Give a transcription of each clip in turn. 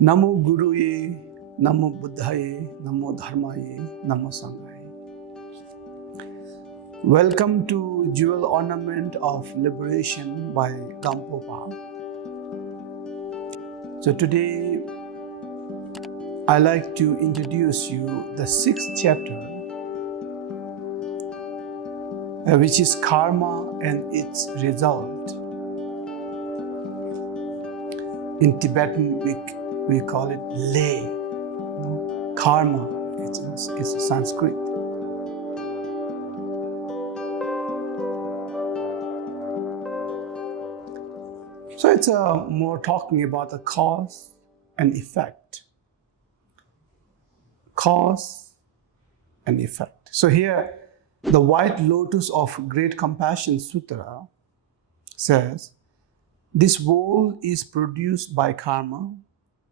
Namo Guruye, Namo Buddhaye, Namo Dharmaye, Namo Sanghaye. Welcome to Jewel Ornament of Liberation by Gampopa. So today, I like to introduce you the 6th chapter, which is karma and its result. In Tibetan, we call it lay. Karma, it's Sanskrit. So it's more talking about the cause and effect. Cause and effect. So here, the White Lotus of Great Compassion Sutra says, this world is produced by karma.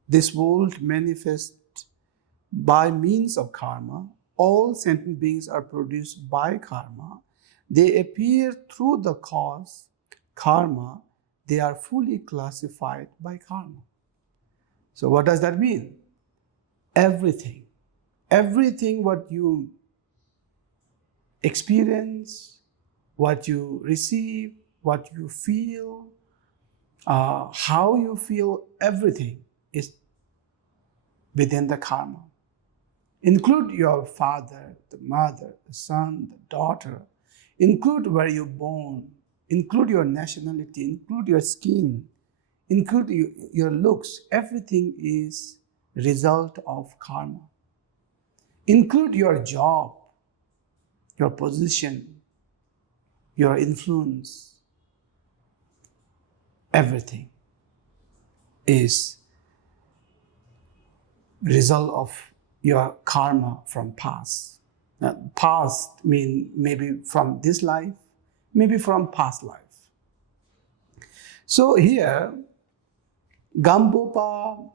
This world manifests by means of karma. All sentient beings are produced by karma. They appear through the cause, karma. They are fully classified by karma. So what does that mean? Everything what you experience, what you receive, what you feel, how you feel, everything is within the karma. Include your father, the mother, the son, the daughter. Include where you're born. Include your nationality. Include your skin. Include your looks. Everything is result of karma. Include your job, your position, your influence. Everything is result of your karma from past. Past means maybe from this life, maybe from past life. So here, Gampopa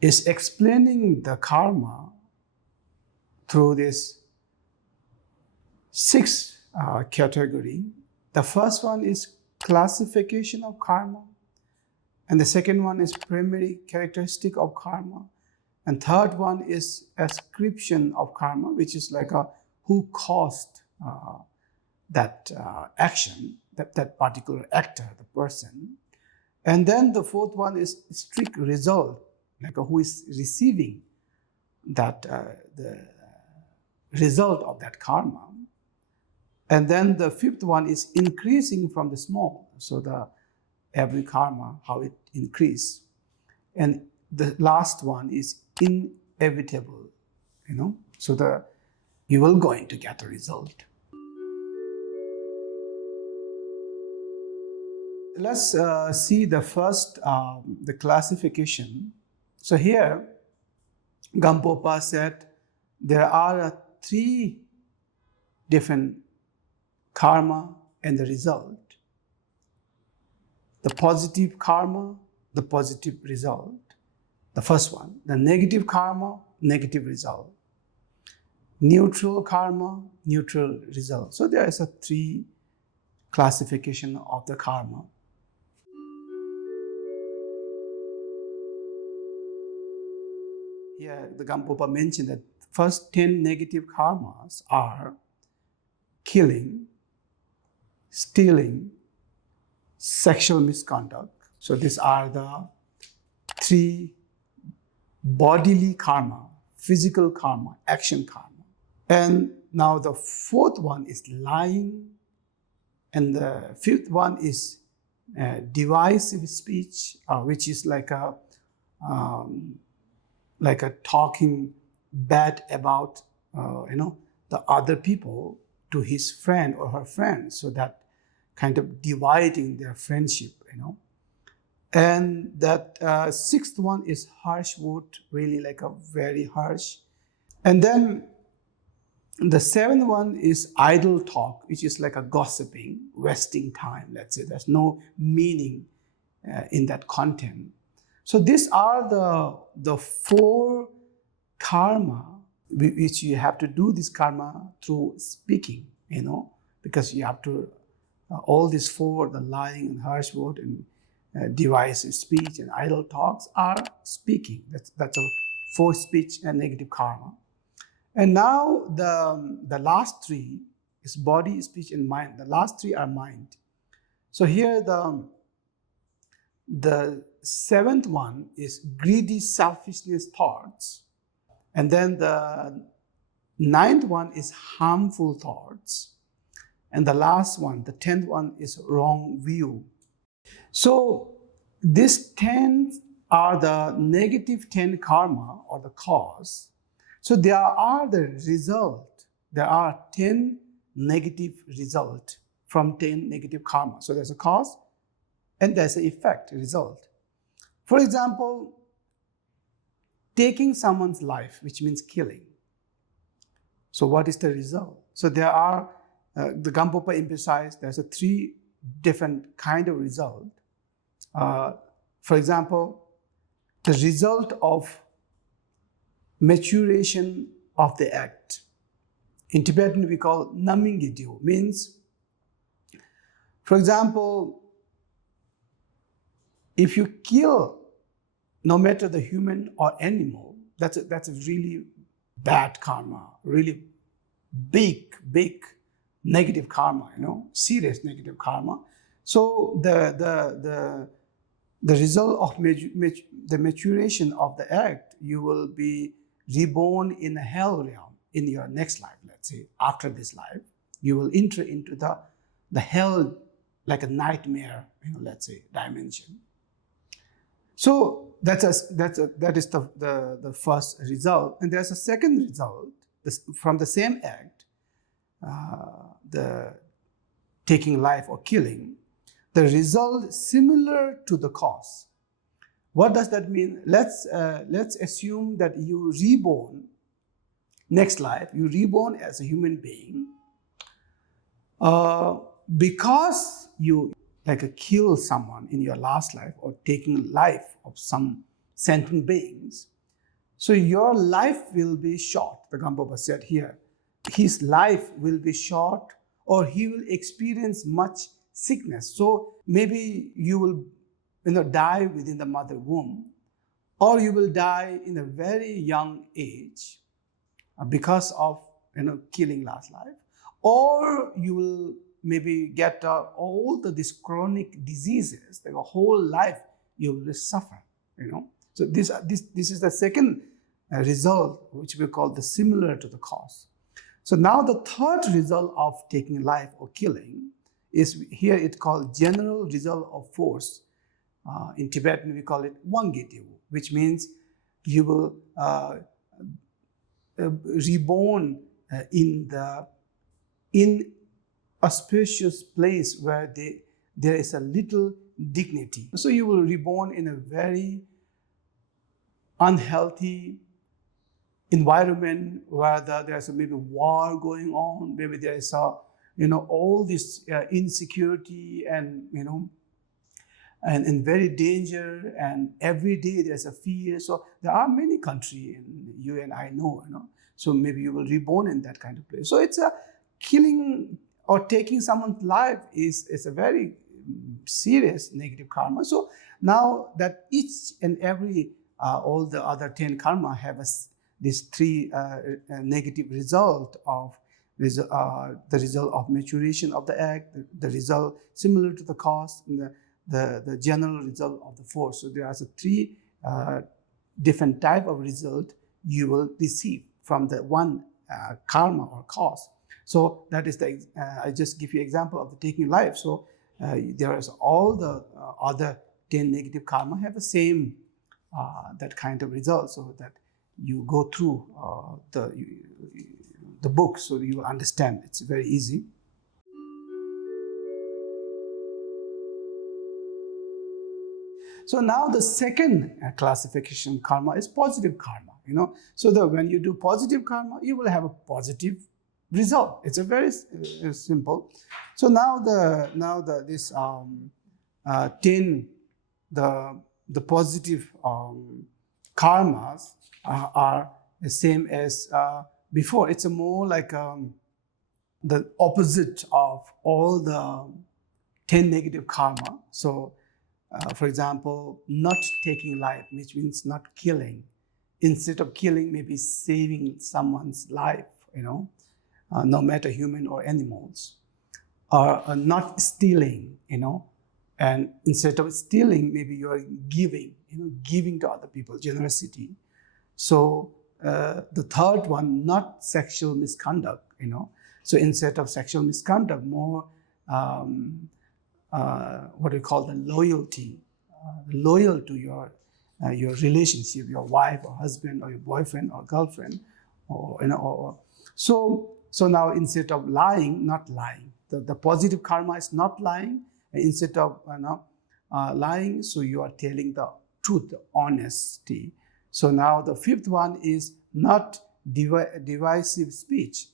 is explaining the karma through this 6 category. The first one is classification of karma, and the second one is primary characteristic of karma, and third one is ascription of karma, which is like who caused that action, that particular actor, the person. And then the fourth one is strict result, like who is receiving that the result of that karma. And then the fifth one is increasing from the small. So every karma, how it increase. And the last one is inevitable, so you will going to get a result. Let's see the first, the classification. So here, Gampopa said there are 3 different karma and the result. The positive karma, the positive result. The first one. The negative karma, negative result. Neutral karma, neutral result. So there is a 3 classification of the karma. Here, the Gampopa mentioned that first 10 negative karmas are killing, stealing, sexual misconduct. So these are the 3 bodily karma, physical karma, action karma. And now the fourth one is lying, and the fifth one is divisive speech, which is like a talking bad about the other people to his friend or her friend, so that kind of dividing their friendship, And that 6th one is harsh word, really like a very harsh. And then the 7th one is idle talk, which is like a gossiping, wasting time, let's say. There's no meaning in that content. So these are the 4 karma, which you have to do this karma through speaking, because you have to, all these 4, the lying and harsh word and device speech and idle talks are speaking. That's a forced speech and negative karma. And now the last three is body, speech, and mind. The last three are mind. So here the seventh one is greedy, selfishness thoughts. And then the ninth one is harmful thoughts. And the last one, the 10th one, is wrong view. So these 10 are the negative 10 karma or the cause. So there are the result. There are 10 negative result from 10 negative karma. So there's a cause and there's an effect, result. For example, taking someone's life, which means killing. So what is the result? So there are, the Gampopa emphasized, there's a 3 different kind of result. For example, the result of maturation of the act. In Tibetan, we call 𝘑𝘦𝘸𝘬𝘯𝘵, means, for example, if you kill, no matter the human or animal, that's a really bad karma, really big negative karma, serious negative karma. So the result of the maturation of the act, you will be reborn in a hell realm in your next life, let's say, after this life. You will enter into the hell, like a nightmare, let's say, dimension. So that is the first result. And there's a second result from the same act, the taking life or killing. The result similar to the cause. What does that mean? Let's assume that you reborn, next life, you reborn as a human being. Because you kill someone in your last life or taking life of some sentient beings, so your life will be short. The Gampopa said here, his life will be short, or he will experience much sickness. So maybe you will die within the mother womb, or you will die in a very young age because of killing last life, or you will maybe get all these chronic diseases, like a whole life you will suffer. So this is the second result, which we call the similar to the cause. So now the third result of taking life or killing is here, it's called general result of force. In Tibetan, we call it 𝘬𝘬𝘬𝘭, which means you will reborn in a spacious place where there is a little dignity. So you will reborn in a very unhealthy environment where there's maybe war going on, maybe there is all this insecurity and and very danger, and every day there's a fear. So there are many countries, you and I know, so maybe you will reborn in that kind of place. So it's a killing or taking someone's life is a very serious negative karma. So now that each and every all the other 10 karma have these 3 negative result of the result of maturation of the act, the result similar to the cause, and the general result of the force. So there are 3 different type of result you will receive from the one karma or cause. So that is I just give you example of the taking life. So there is all the other 10 negative karma have the same that kind of result. So that you go through the book, so you will understand. It's very easy. So now the second classification karma is positive karma. So when you do positive karma, you will have a positive result. It's a very simple. So now this 10 the positive karmas are the same as before. It's a more like the opposite of all the 10 negative karma. So For example, not taking life, which means not killing. Instead of killing, maybe saving someone's life, no matter human or animals. Or not stealing, and instead of stealing, maybe you're giving, giving to other people, generosity. So the third one, not sexual misconduct, So instead of sexual misconduct, more what we call the loyalty, loyal to your relationship, your wife or husband or your boyfriend or girlfriend, so now instead of lying, not lying. The positive karma is not lying. Instead of lying, so you are telling the truth, the honesty. So now the fifth one is not divisive speech.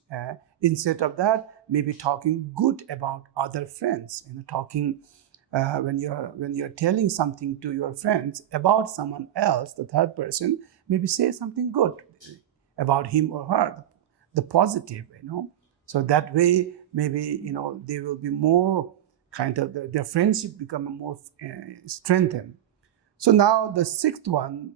Instead of that, maybe talking good about other friends. Talking when you're telling something to your friends about someone else, the third person, maybe say something good about him or her, the positive. So that way, maybe they will be more kind of their friendship become more strengthened. So now the sixth one,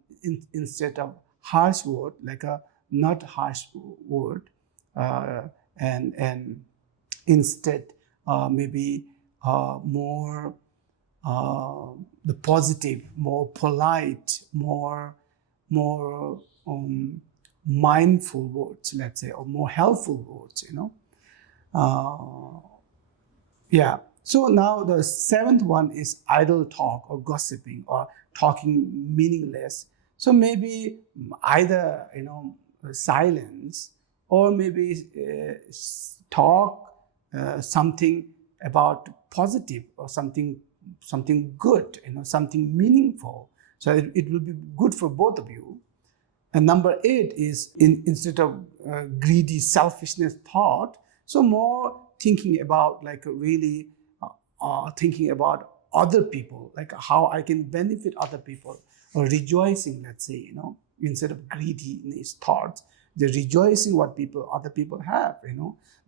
instead of harsh word, like a not harsh word, and instead maybe more the positive, more polite, more mindful words, let's say, or more helpful words, Yeah. So now the seventh one is idle talk or gossiping or talking meaningless. So maybe either, silence, or maybe talk something about positive or something good, something meaningful. So it will be good for both of you. And number 8 is instead of greedy selfishness thought, so more thinking about like really thinking about other people, like how I can benefit other people, or rejoicing, let's say, instead of greediness thoughts, they're rejoicing what other people have,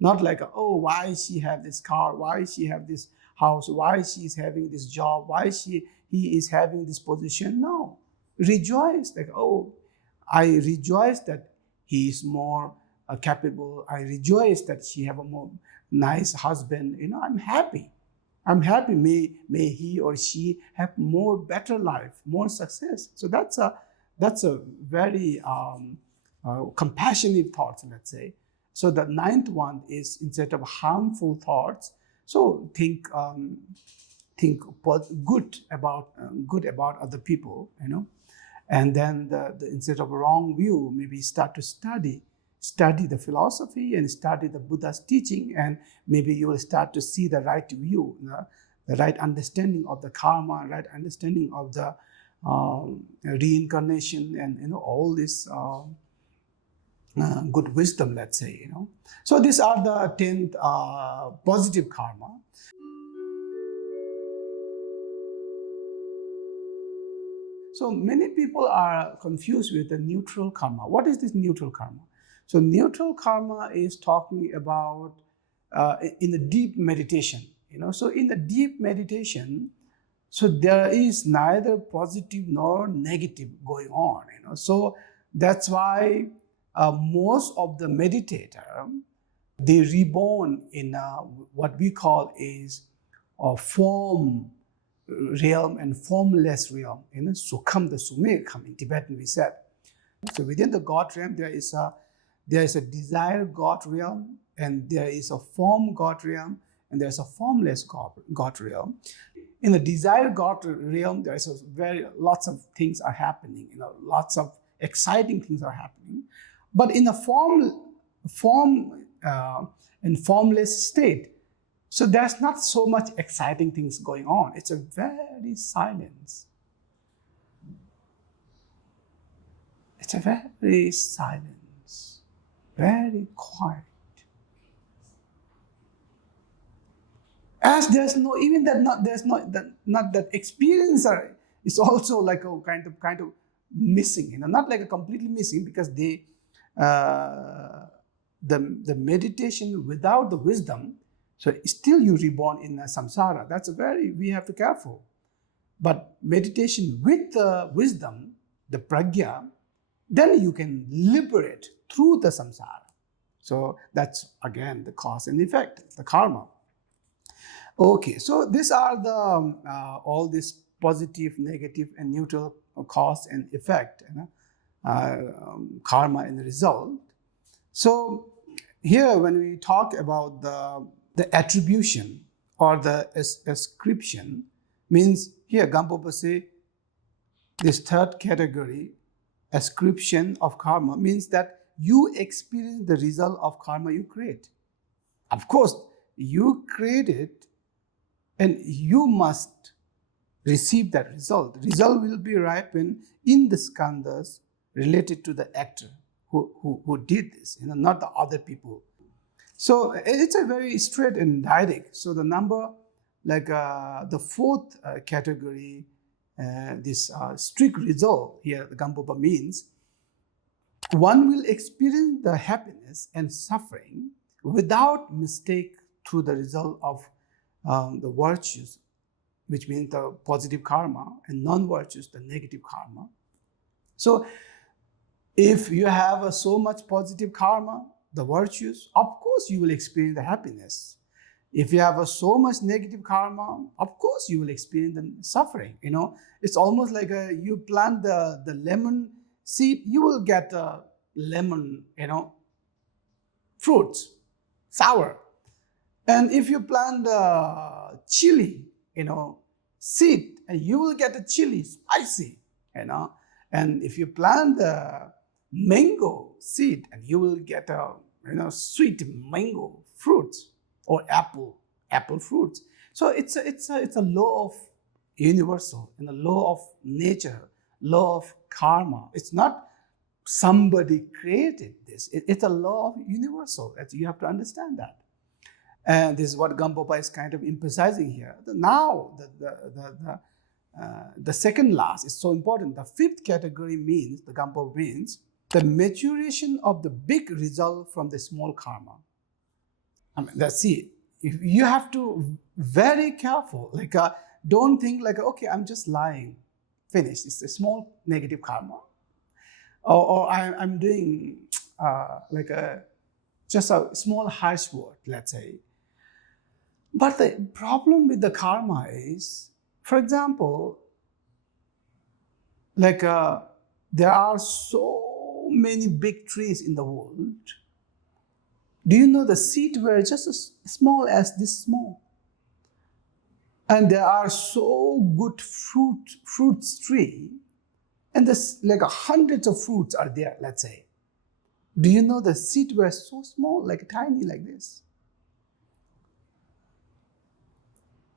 not like, oh, why she have this car, why she have this house, why she is having this job, why he is having this position. No, rejoice, like, oh, I rejoice that he is more capable. I rejoice that she have a more nice husband. I'm happy. I'm happy. May he or she have more better life, more success. So that's a very compassionate thoughts, let's say. So the 9th one is instead of harmful thoughts. So think good about other people, And then instead of wrong view, maybe start to study the philosophy and study the Buddha's teaching, and maybe you will start to see the right view, the right understanding of the karma, right understanding of the reincarnation, and all this good wisdom, let's say. So these are the 10th positive karma. So many people are confused with the neutral karma. What is this neutral karma? So neutral karma is talking about in the deep meditation. So in the deep meditation, so there is neither positive nor negative going on. So that's why most of the meditator, they reborn in what we call is a form realm and formless realm. Sukham, the Sumekam in Tibetan we said. So within the God realm, there is a desire God realm, and there is a form God realm, and there's a formless God realm. In the desire God realm, there is lots of things are happening. Lots of exciting things are happening. But in the form and formless state, so there's not so much exciting things going on. It's a very silence. It's a very silence, very quiet. As there's no, even that not there's not that experiencer is also like a kind of missing, not like a completely missing, because the meditation without the wisdom, so still you reborn in samsara. We have to be careful. But meditation with the wisdom, the prajna, then you can liberate through the samsara. So that's again the cause and effect, the karma. Okay, so these are the all this positive, negative, and neutral cause and effect, karma and the result. So here, when we talk about the attribution or the ascription, means here Gampopa say this third category, ascription of karma, means that you experience the result of karma you create. Of course, you create it and you must receive that result. The result will be ripened in the skandhas related to the actor who did this, not the other people. So it's a very straight and direct. So the number, like the fourth category, this strict result here, the Gampopa means, one will experience the happiness and suffering without mistake through the result of the virtues, which means the positive karma, and non-virtues, the negative karma. So if you have so much positive karma, the virtues, of course you will experience the happiness. If you have so much negative karma, of course you will experience the suffering. It's almost like you plant the lemon seed, you will get lemon, fruits, sour. And if you plant chili, seed, and you will get a chili, spicy, And if you plant the mango seed, and you will get a sweet mango fruits or apple fruits. So it's a law of universal, a law of nature, law of karma. It's not somebody created this. It's a law of universal. You have to understand that. And this is what Gampopa is kind of emphasizing here. Now, the second last is so important. The fifth category means, the Gampopa means, the maturation of the big result from the small karma. That's it. You have to very careful. Don't think okay, I'm just lying. Finished. It's a small negative karma. Or I'm doing just a small harsh word, let's say. But the problem with the karma is, for example, there are so many big trees in the world. Do you know the seeds were just as small as this small? And there are so good fruits tree, and there's hundreds of fruits are there, let's say. Do you know the seeds were so small, tiny like this?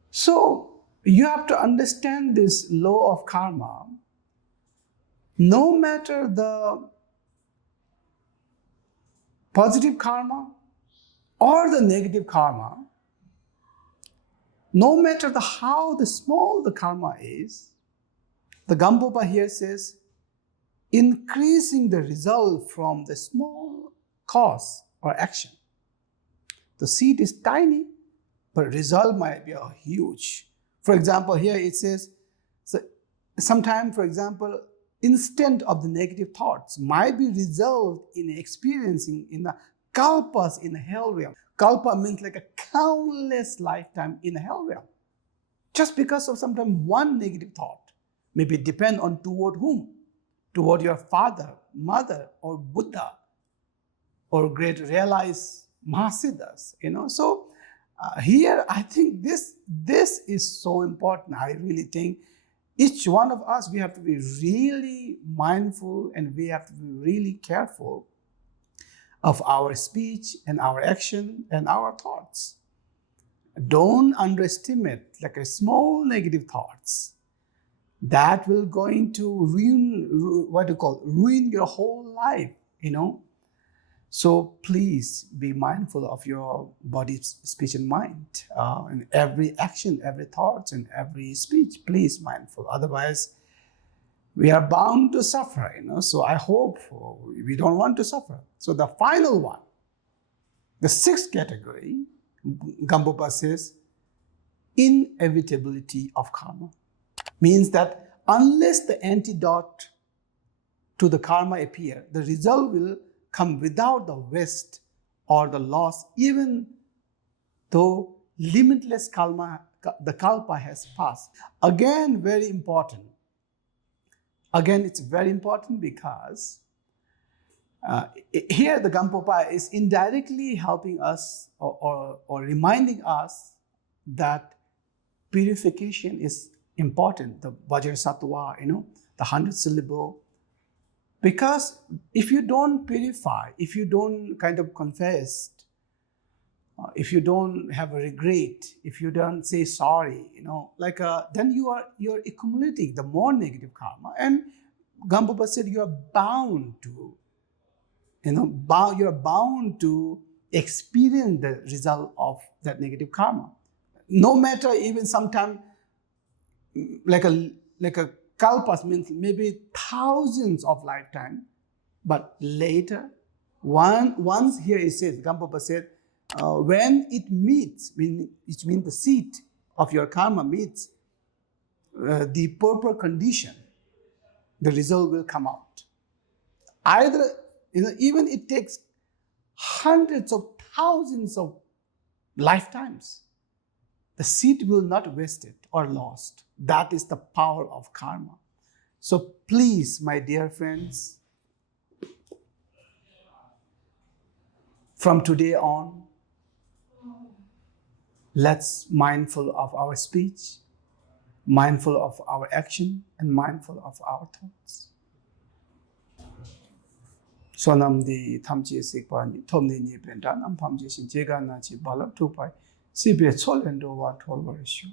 So you have to understand this law of karma. No matter the positive karma or the negative karma, no matter how small the karma is, the Gampopa here says, increasing the result from the small cause or action. The seed is tiny, but result might be huge. For example, here it says, sometimes, for example, instant of the negative thoughts might be result in experiencing in the kalpas in the hell realm. Kalpa means a countless lifetime in the hell realm. Just because of sometimes one negative thought. Maybe depend on toward whom? Toward your father, mother, or Buddha, or great realized Mahasiddhas, So here I think this is so important. I really think each one of us, we have to be really mindful, and we have to be really careful of our speech and our action and our thoughts. Don't underestimate a small negative thoughts. That will going to ruin your whole life, So please be mindful of your body, speech, and mind. And every action, every thought, and every speech, please mindful. Otherwise, we are bound to suffer, So I hope we don't want to suffer. So the final one, the sixth category, Gampopa says, inevitability of karma. Means that unless the antidote to the karma appear, the result will come without the waste or the loss, even though limitless the kalpa has passed. Again, very important. Again, it's very important because here the Gampopa is indirectly helping us or reminding us that purification is important, the Vajrasattva, the 100 syllable. Because if you don't purify, if you don't kind of confess, if you don't have a regret, if you don't say sorry, then you're accumulating the more negative karma. And Gampopa said you are bound to, you're bound to experience the result of that negative karma. No matter even sometimes, like a kalpas means maybe thousands of lifetimes, but later, once here it says, Gampopa said, when it meets, which means the seat of your karma meets the proper condition, the result will come out. Either, even it takes hundreds of thousands of lifetimes, the seed will not waste it or lost. That is the power of karma. So please, my dear friends, from today on, let's mindful of our speech, mindful of our action, and mindful of our thoughts. Sonam di thamji sikpa ni thomni ni brendan am phamji sin jega na chi balak tu pai sibe cholendo wa thol warishu.